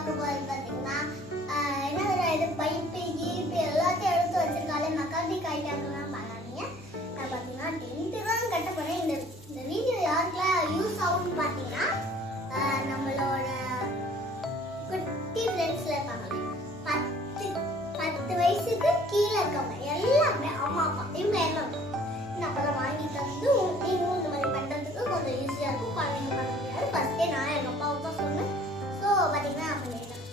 பார்க்க போகிறது பார்த்தீங்கன்னா என்ன இது பைப்பு ஈர்ப்பு எல்லாத்தையும் எடுத்து வச்சிருக்காலே மெக்கானிக் ஐட்டம்லாம் பண்ணாதீங்க. நான் பார்த்தீங்கன்னா டென்ட்டு தான் கட்ட போகிறேன். இந்த வீடியோ யாருக்கெல்லாம் யூஸ் ஆகும்னு பார்த்தீங்கன்னா நம்மளோட குட்டி ஃப்ரெண்ட்ஸில் இருக்காங்க 10 வயசுக்கு கீழே இருக்கவங்க எல்லாமே அம்மா அப்பா இவங்க எல்லாம் அப்பதான் வாங்கி தந்து நீங்களும் இந்த மாதிரி பண்ணுறதுக்கு கொஞ்சம் ஈஸியாக இருக்கும். குழந்தைங்க பண்ண முடியாது. ஃபர்ஸ்டே நான் எங்கள் அப்பாவுக்கு தான் சொன்னேன். ஸோ பார்த்தீங்கன்னா நான் பண்ணிட்டேன்.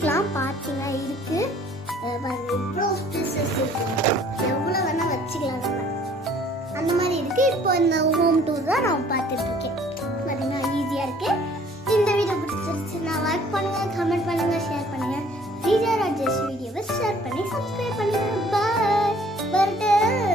வச்சுக்கலாம். பார்த்தீங்கன்னா இருக்குது இவ்வளோ ஸ்பேசஸ் இருக்குது, எவ்வளோ வேணால் வச்சுக்கலாம் நம்ம. அந்த மாதிரி இருக்குது. இப்போ இந்த ஹோம் டூர் தான் நான் பார்த்துட்ருக்கேன். பார்த்தீங்கன்னா ஈஸியாக இருக்குது. இந்த வீடியோ பிடிச்சிருச்சுன்னா லைக் பண்ணுங்கள், கமெண்ட் பண்ணுங்கள், ஷேர் பண்ணுங்கள். விஜய் ராஜேஷ் வீடியோவை ஷேர் பண்ணி சப்ஸ்கிரைப் பண்ணுங்கள். பாய்.